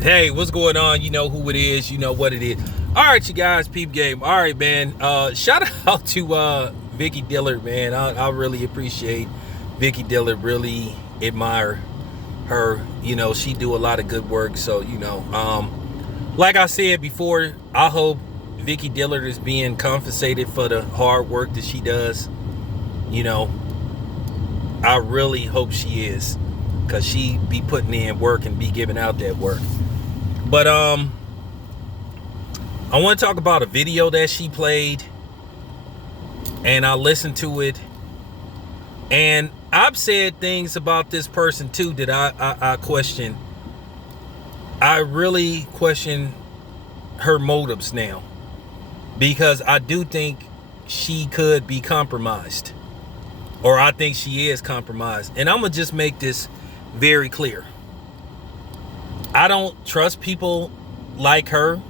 Hey, what's going on? You know who it is. You know what it is. All right, you guys, peep game. All right, man. Shout out to Vicky Dillard, man. I really appreciate Vicky Dillard. Really admire her. You know, she do a lot of good work. So, like I said before, I hope Vicky Dillard is being compensated for the hard work that she does. You know, I really hope she is, because she be putting in work and be giving out that work. But I want to talk about a video that she played, and I listened to it, and I've said things about this person too that I question. I really question her motives now, because I do think she could be compromised, or I think she is compromised. And I'm gonna just make this very clear. I don't trust people like her,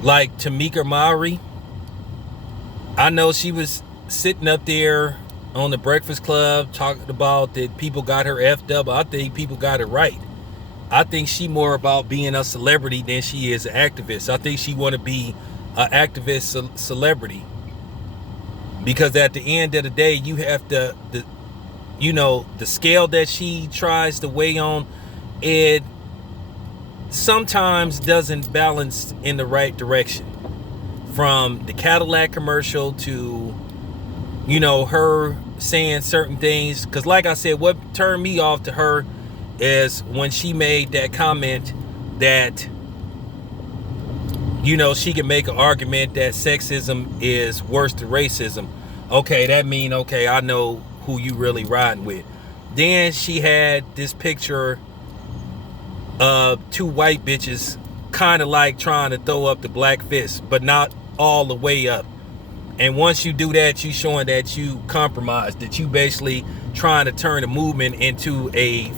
like Tamika Mowry. I know she was sitting up there on the Breakfast Club talking about that people got her effed up. I think people got it right. I think she more about being a celebrity than she is an activist. I think she want to be an activist celebrity, because at the end of the day, you have the scale that she tries to weigh on, it sometimes doesn't balance in the right direction. From the Cadillac commercial to, her saying certain things. Because like I said, what turned me off to her is when she made that comment that, she can make an argument that sexism is worse than racism. Okay, that mean, okay, I know who you really riding with. Then she had this picture of two white bitches kind of like trying to throw up the black fist, but not all the way up. And once you do that, you showing that you compromised, that you basically trying to turn a movement into a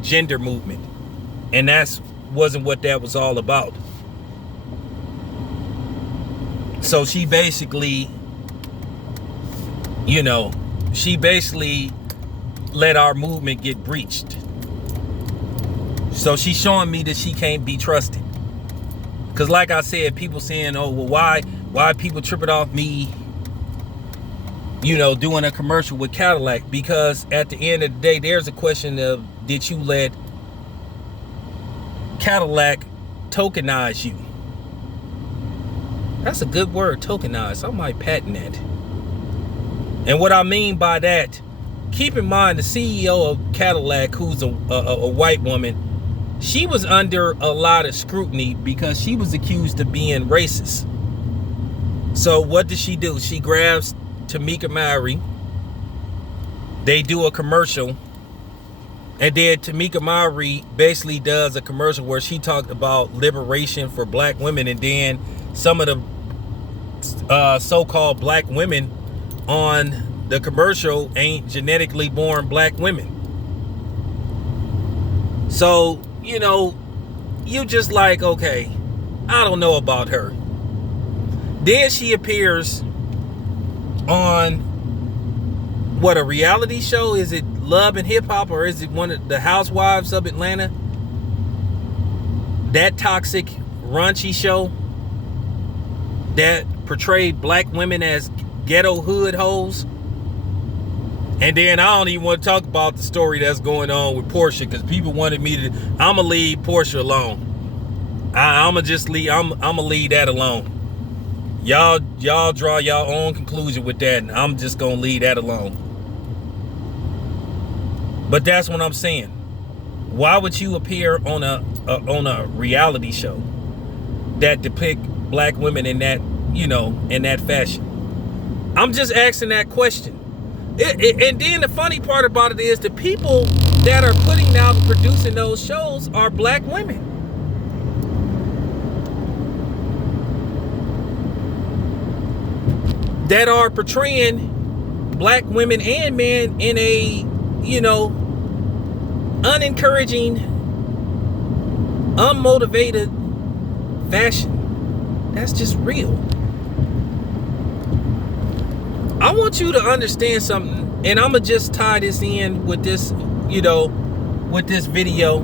gender movement. And that's wasn't what that was all about. So she basically, let our movement get breached. So she's showing me that she can't be trusted. Because like I said, people saying, oh, well, why people tripping off me, doing a commercial with Cadillac? Because at the end of the day, there's a question of, did you let Cadillac tokenize you? That's a good word, tokenize. I might patent that. And what I mean by that, keep in mind the CEO of Cadillac, who's a white woman, she was under a lot of scrutiny because she was accused of being racist. So what does she do? She grabs Tamika Mowry. They do a commercial. And then Tamika Mowry basically does a commercial where she talked about liberation for black women. And then some of the so-called black women on the commercial ain't genetically born black women. So, you just like, okay, I don't know about her. Then she appears on a reality show? Is it Love and Hip Hop, or is it one of the Housewives of Atlanta? That toxic, raunchy show that portrayed black women as ghetto hood hoes. And then I don't even want to talk about the story that's going on with Portia, because people wanted me to. I'm gonna leave Portia alone. I'm gonna leave that alone. Y'all draw your own conclusion with that, and I'm just gonna leave that alone. But that's what I'm saying. Why would you appear on a reality show that depict black women in that in that fashion? I'm just asking that question. And then the funny part about it is the people that are putting out and producing those shows are black women. That are portraying black women and men in a, unencouraging, unmotivated fashion. That's just real. I want you to understand something, and I'm going to just tie this in with this, with this video.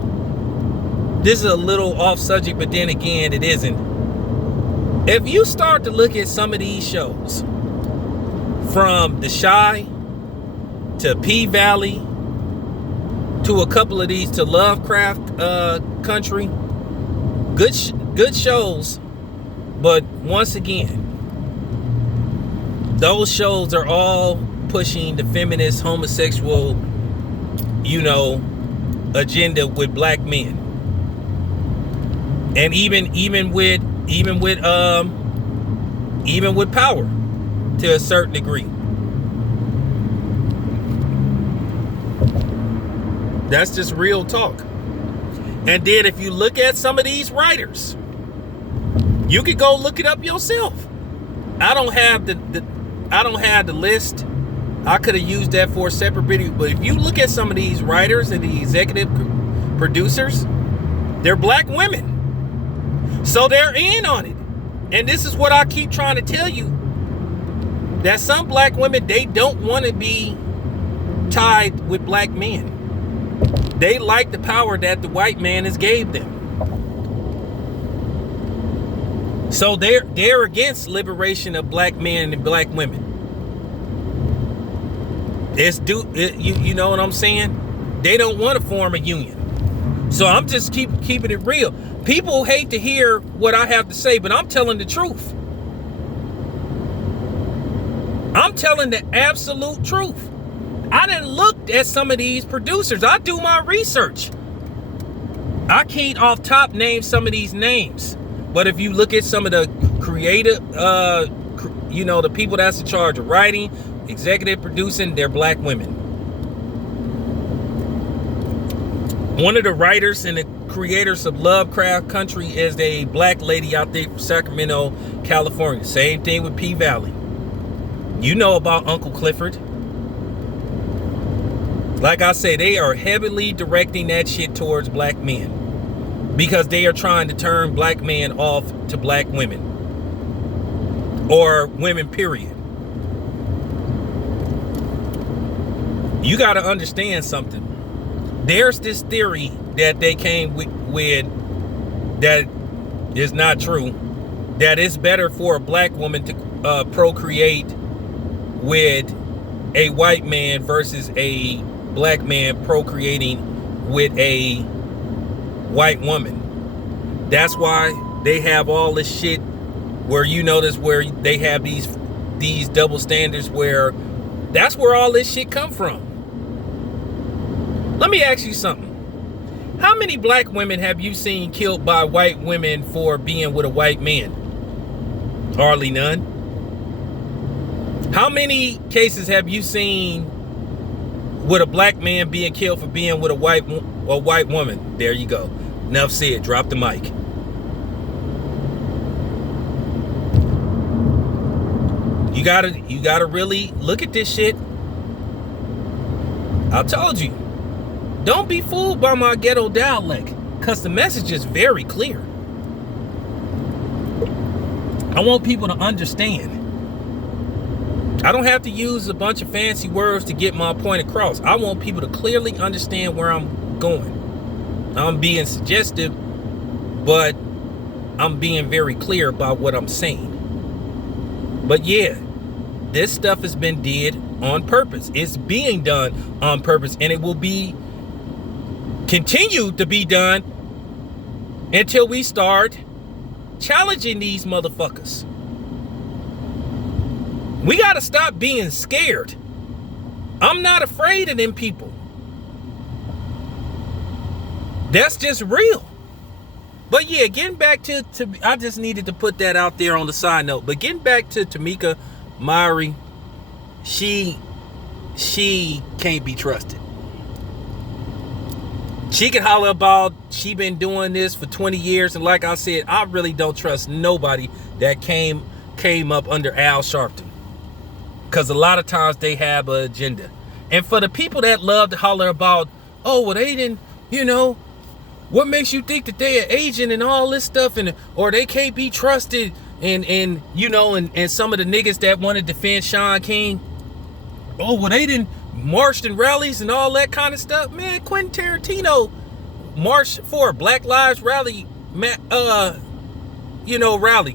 This is a little off subject, but then again, it isn't. If you start to look at some of these shows, from The Chi to P-Valley to a couple of these to Lovecraft Country, good shows, but once again, those shows are all pushing the feminist, homosexual, agenda with black men, and even with power to a certain degree. That's just real talk. And then if you look at some of these writers, you could go look it up yourself. I don't have the list. I could have used that for a separate video. But if you look at some of these writers and the executive producers, they're black women. So they're in on it. And this is what I keep trying to tell you. That some black women, they don't want to be tied with black men. They like the power that the white man has gave them. So they're against liberation of black men and black women. You know what I'm saying? They don't want to form a union. So I'm just keeping it real. People hate to hear what I have to say, but I'm telling the truth. I'm telling the absolute truth. I done looked at some of these producers. I do my research. I can't off top name some of these names. But if you look at some of the creative, the people that's in charge of writing, executive producing, they're black women. One of the writers and the creators of Lovecraft Country is a black lady out there from Sacramento, California. Same thing with P-Valley. You know about Uncle Clifford. Like I say, they are heavily directing that shit towards black men. Because they are trying to turn black men off to black women. Or women, period. You got to understand something. There's this theory that they came with that is not true. That it's better for a black woman to procreate with a white man versus a black man procreating with a white woman. That's why they have all this shit where you notice where they have these double standards, where that's where all this shit come from. Let me ask you something. How many black women have you seen killed by white women for being with a white man? Hardly none. How many cases have you seen with a black man being killed for being with a white woman? There you go. Enough said. Drop the mic. You gotta really look at this shit. I told you. Don't be fooled by my ghetto dialect, because the message is very clear. I want people to understand. I don't have to use a bunch of fancy words to get my point across. I want people to clearly understand where I'm going. I'm being suggestive, but I'm being very clear about what I'm saying. But yeah, this stuff has been did on purpose. It's being done on purpose, and it will be continued to be done until we start challenging these motherfuckers. We gotta stop being scared. I'm not afraid of them people. That's just real. But yeah, getting back to I just needed to put that out there on the side note. But getting back to Tamika Mowry, she can't be trusted. She can holler about she been doing this for 20 years. And like I said, I really don't trust nobody that came up under Al Sharpton. Because a lot of times they have an agenda. And for the people that love to holler about, oh, well, they didn't, what makes you think that they are agent and all this stuff, and or they can't be trusted, and some of the niggas that want to defend Sean King, oh, well, they didn't marched in rallies and all that kind of stuff. Man, Quentin Tarantino march for a Black Lives rally, rally.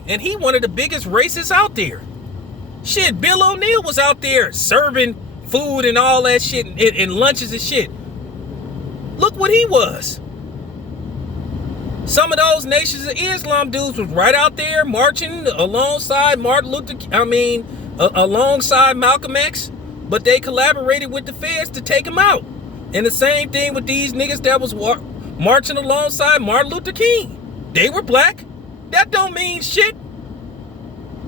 And he one of the biggest racists out there. Shit, Bill O'Neal was out there serving food and all that shit and lunches and shit. Look what he was. Some of those Nations of Islam dudes was right out there marching alongside alongside Malcolm X, but they collaborated with the feds to take him out. And the same thing with these niggas that was marching alongside Martin Luther King. They were black. That don't mean shit.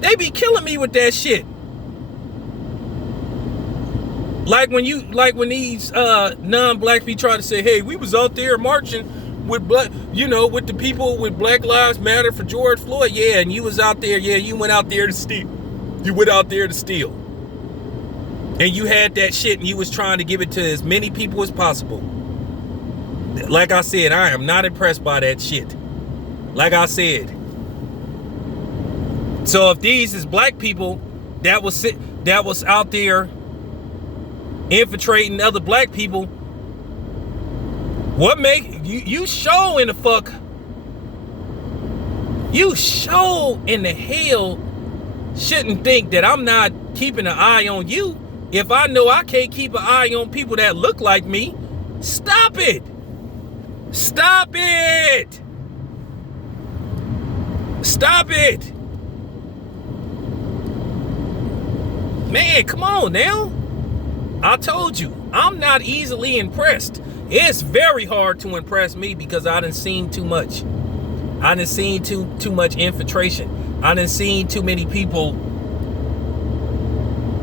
They be killing me with that shit. Like when these non-black people try to say, hey, we was out there marching with with the people with Black Lives Matter for George Floyd. Yeah, and you was out there. Yeah, you went out there to steal. You went out there to steal. And you had that shit and you was trying to give it to as many people as possible. Like I said, I am not impressed by that shit. Like I said. So if these is black people that was out there infiltrating other black people, what make you show in the fuck? You show in the hell shouldn't think that I'm not keeping an eye on you. If I know I can't keep an eye on people that look like me, stop it. Stop it. Stop it. Man, come on now. I told you, I'm not easily impressed. It's very hard to impress me because I done seen too much. I done seen too much infiltration. I done seen too many people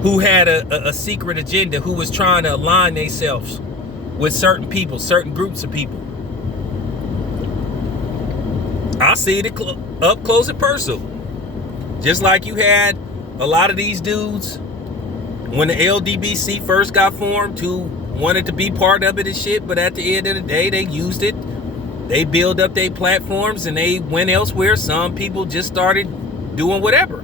who had a secret agenda, who was trying to align themselves with certain people, certain groups of people. I see it up close and personal. Just like you had a lot of these dudes when the LDBC first got formed who wanted to be part of it and shit, but at the end of the day, they used it. They built up their platforms and they went elsewhere. Some people just started doing whatever.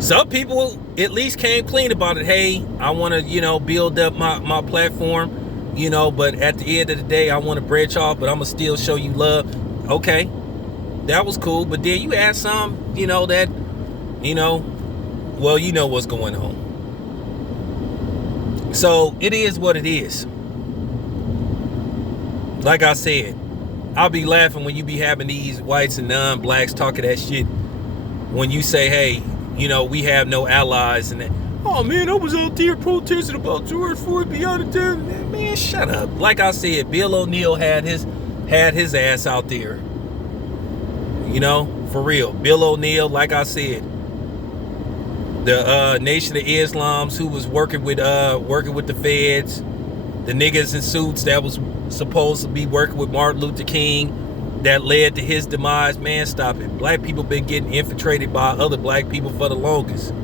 Some people at least came clean about it. Hey, I want to, build up my platform, but at the end of the day, I want to branch off, but I'm going to still show you love. Okay, that was cool. But then you had some, that, well, you know what's going on. So it is what it is. Like I said, I'll be laughing when you be having these whites and non-blacks talking that shit. When you say, hey, we have no allies and that. Oh man, I was out there protesting about George Floyd being out of town. Man, shut up. Like I said, Bill O'Neal had his ass out there. For real. Bill O'Neal, like I said, the Nation of Islams who was working with the feds, the niggas in suits that was supposed to be working with Martin Luther King, that led to his demise. Man, stop it. Black people been getting infiltrated by other black people for the longest.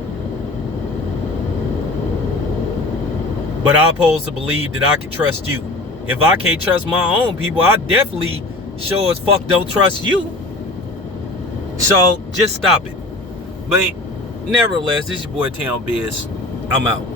But I'm supposed to believe that I can trust you. If I can't trust my own people, I definitely sure as fuck don't trust you. So just stop it. But nevertheless, this is your boy Town Biz. I'm out.